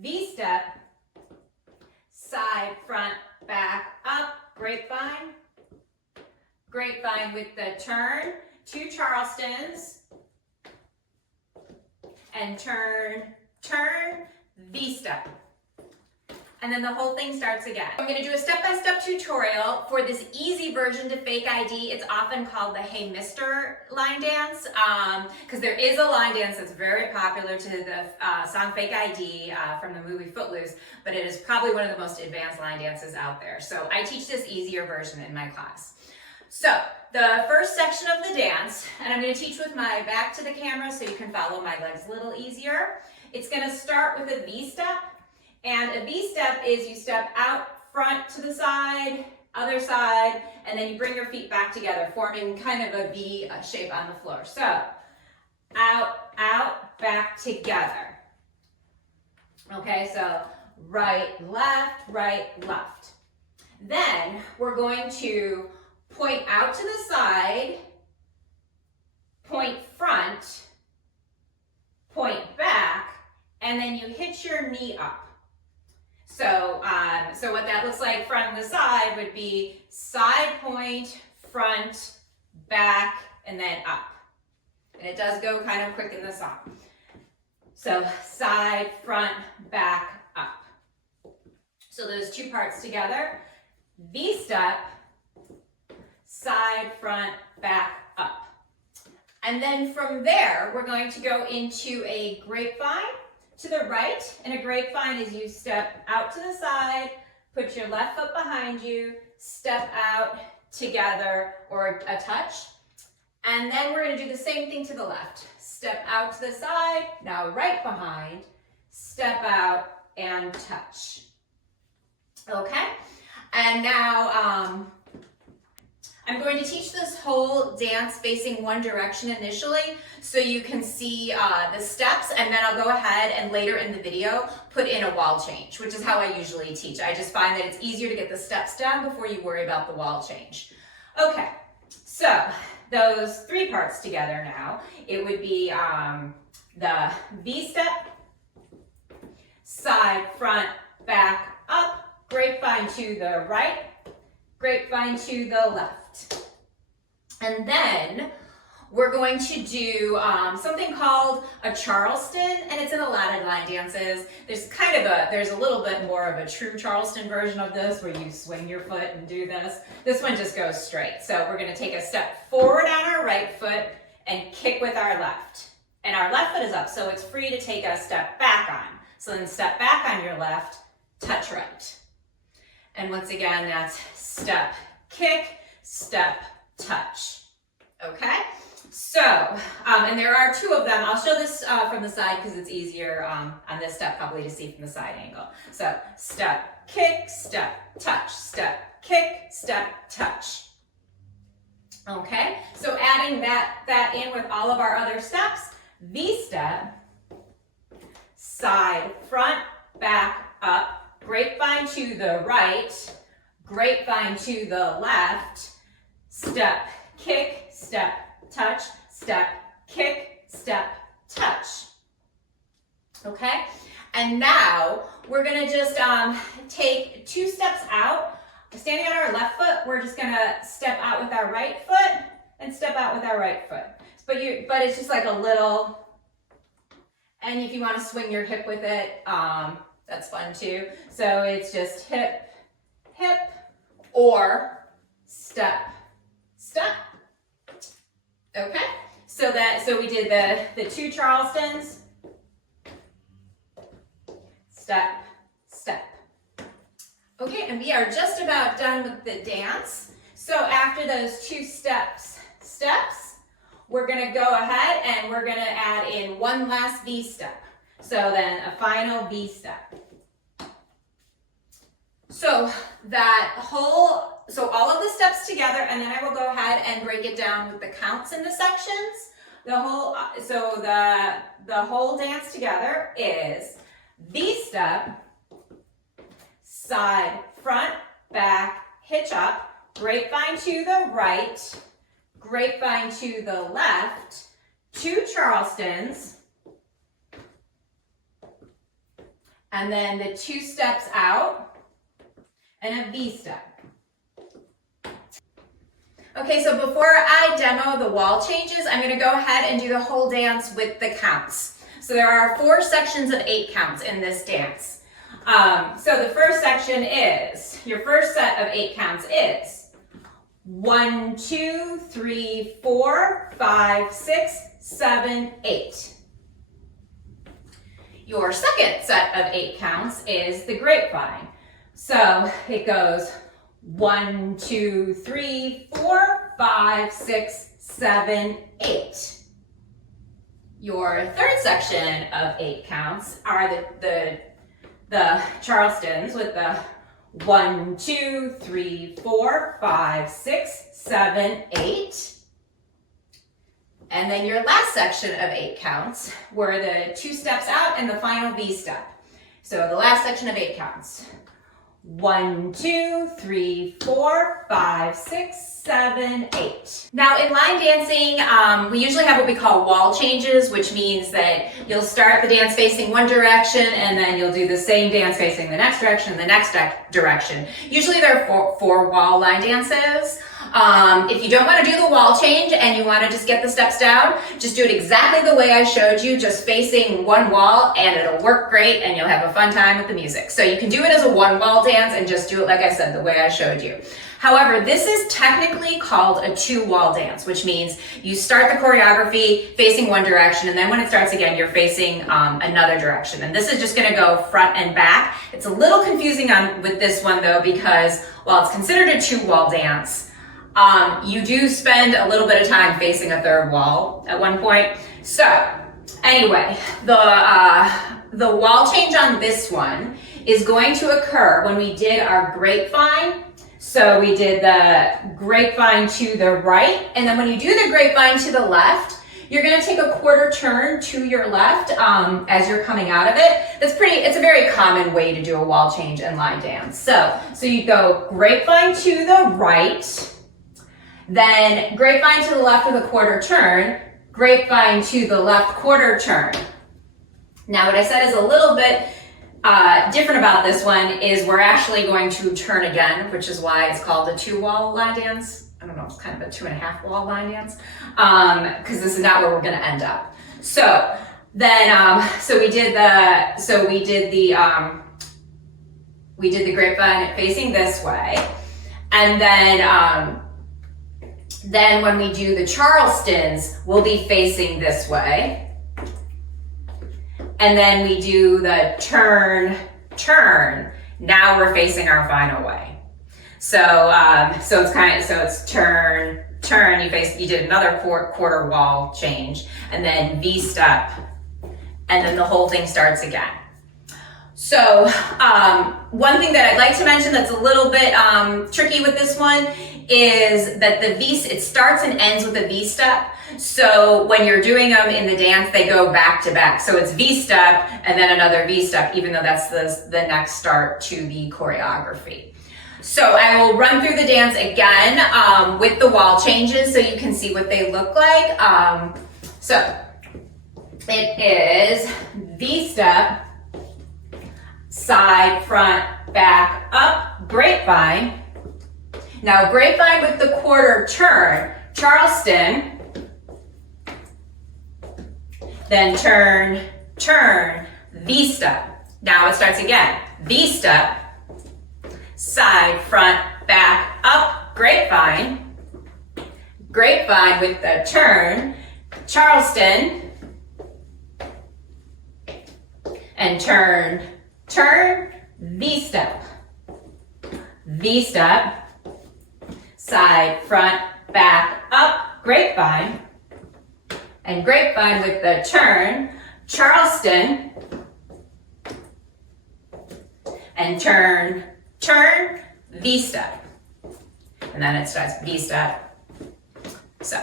V-step, side, front, back, up, grapevine, grapevine with the turn, 2 Charlestons, and turn, turn, V-step. And then the whole thing starts again. I'm gonna do a step-by-step tutorial for this easy version to fake ID. It's often called the Hey Mister line dance, because there is a line dance that's very popular to the song Fake ID from the movie Footloose, but it is probably one of the most advanced line dances out there. So I teach this easier version in my class. So the first section of the dance, and I'm gonna teach with my back to the camera so you can follow my legs a little easier. It's gonna start with a V-step. And a V-step is you step out front to the side, other side, and then you bring your feet back together, forming kind of a V shape on the floor. So, out, out, back together. Okay, so right, left, left. Then we're going to point out to the side, point front, point back, and then you hitch your knee up. So, so what that looks like from the side would be side point, front, back, and then up. And it does go kind of quick in the song. So side, front, back, up. So those 2 parts together, V-step, side, front, back, up. And then from there, we're going to go into a grapevine to the right, and a grapevine is you step out to the side, put your left foot behind you, step out together or a touch, and then we're going to do the same thing to the left. Step out to the side, now right behind, step out and touch. Okay, and now I'm going to teach this whole dance facing one direction initially so you can see the steps, and then I'll go ahead and later in the video put in a wall change, which is how I usually teach. I just find that it's easier to get the steps down before you worry about the wall change. Okay, so those 3 parts together now, it would be the V-step, side, front, back, up, grapevine to the right, grapevine to the left. And then we're going to do something called a Charleston, and it's in a lot of line dances. There's a little bit more of a true Charleston version of this where you swing your foot and do this. This one just goes straight. So we're gonna take a step forward on our right foot and kick with our left. And our left foot is up, so it's free to take a step back on. So then step back on your left, touch right. And once again, that's step, kick, step, touch. Okay? So, and there are 2 of them. I'll show this from the side because it's easier on this step probably to see from the side angle. So, step, kick, step, touch, step, kick, step, touch. Okay? So adding that in with all of our other steps, V-step, side, front, back, up, grapevine to the right, grapevine to the left, step, kick, step, touch, step, kick, step, touch. Okay? And now we're gonna just take 2 steps out. Standing on our left foot, we're just gonna step out with our right foot and step out with our right foot. But it's just like a little, and if you want to swing your hip with it, that's fun too. So it's just hip, hip, or step, step. Okay, so we did the 2 Charlestons, step, step. Okay, and we are just about done with the dance. So after those 2 steps, we're gonna go ahead and we're gonna add in one last V step. So then a final V step. So all of the steps together, and then I will go ahead and break it down with the counts in the sections. The whole dance together is V step, side, front, back, hitch up, grapevine to the right, grapevine to the left, 2 Charlestons, and then the 2 steps out, and a V step. Okay, so before I demo the wall changes, I'm gonna go ahead and do the whole dance with the counts. So there are 4 sections of 8 counts in this dance. So the first section is, your first set of 8 counts is 1, 2, 3, 4, 5, 6, 7, 8. Your second set of 8 counts is the grapevine. So it goes 1, 2, 3, 4, 5, 6, 7, 8. Your third section of 8 counts are the Charlestons with the 1, 2, 3, 4, 5, 6, 7, 8. And then your last section of 8 counts were the 2 steps out and the final V step. So the last section of 8 counts. 1, 2, 3, 4, 5, 6, 7, 8. Now in line dancing, we usually have what we call wall changes, which means that you'll start the dance facing one direction and then you'll do the same dance facing the next direction, the next direction. Usually there are 4 wall line dances. If you don't want to do the wall change and you want to just get the steps down, just do it exactly the way I showed you, just facing one wall, and it'll work great and you'll have a fun time with the music. So you can do it as a 1 wall dance and just do it like I said, the way I showed you. However, this is technically called a 2 wall dance, which means you start the choreography facing one direction, and then when it starts again, you're facing another direction. And this is just gonna go front and back. It's a little confusing with this one though, because while it's considered a 2 wall dance, you do spend a little bit of time facing a 3rd wall at one point. So anyway, the wall change on this one is going to occur when we did our grapevine. So we did the grapevine to the right, and then when you do the grapevine to the left, you're gonna take a quarter turn to your left as you're coming out of it. It's a very common way to do a wall change in line dance. So you go grapevine to the right, then grapevine to the left with a quarter turn, grapevine to the left quarter turn. Now what I said is a little bit different about this one is we're actually going to turn again, which is why it's called a 2 wall line dance. I don't know, it's kind of a 2.5 wall line dance, because this is not where we're going to end up. So then, we did the grapevine facing this way, and then when we do the Charlestons, we'll be facing this way. And then we do the turn, turn. Now we're facing our final way. So it's turn, turn. You did another quarter wall change, and then V step, and then the whole thing starts again. So one thing that I'd like to mention that's a little bit tricky with this one is that it starts and ends with a V step. So when you're doing them in the dance, they go back to back. So it's V step and then another V step, even though that's the next start to the choreography. So I will run through the dance again with the wall changes so you can see what they look like. So it is V step, side, front, back, up, grapevine. Now grapevine with the quarter turn, Charleston, then turn, turn, V step. Now it starts again. V step, side, front, back, up, grapevine. Grapevine with the turn, Charleston, and turn, turn, V step. V step, side, front, back, up, grapevine. And grapevine with the turn, Charleston, and turn, turn, V step. And then it starts V step. So,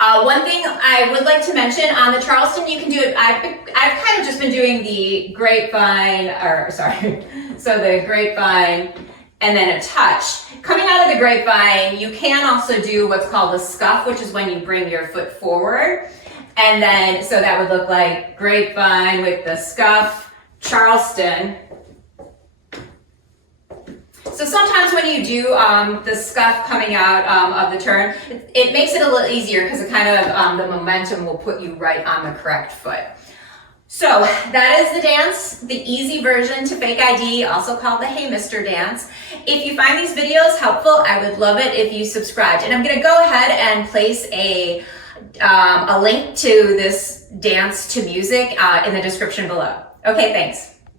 one thing I would like to mention on the Charleston, you can do it, I've kind of just been doing the grapevine, so the grapevine and then a touch. Coming out of the grapevine, you can also do what's called a scuff, which is when you bring your foot forward. And then, so that would look like grapevine with the scuff, Charleston. So sometimes when you do the scuff coming out of the turn, it makes it a little easier because it kind of, the momentum will put you right on the correct foot. So that is the dance, the easy version to fake ID, also called the Hey Mister dance. If you find these videos helpful, I would love it if you subscribed. And I'm gonna go ahead and place a link to this dance to music in the description below. Okay, thanks.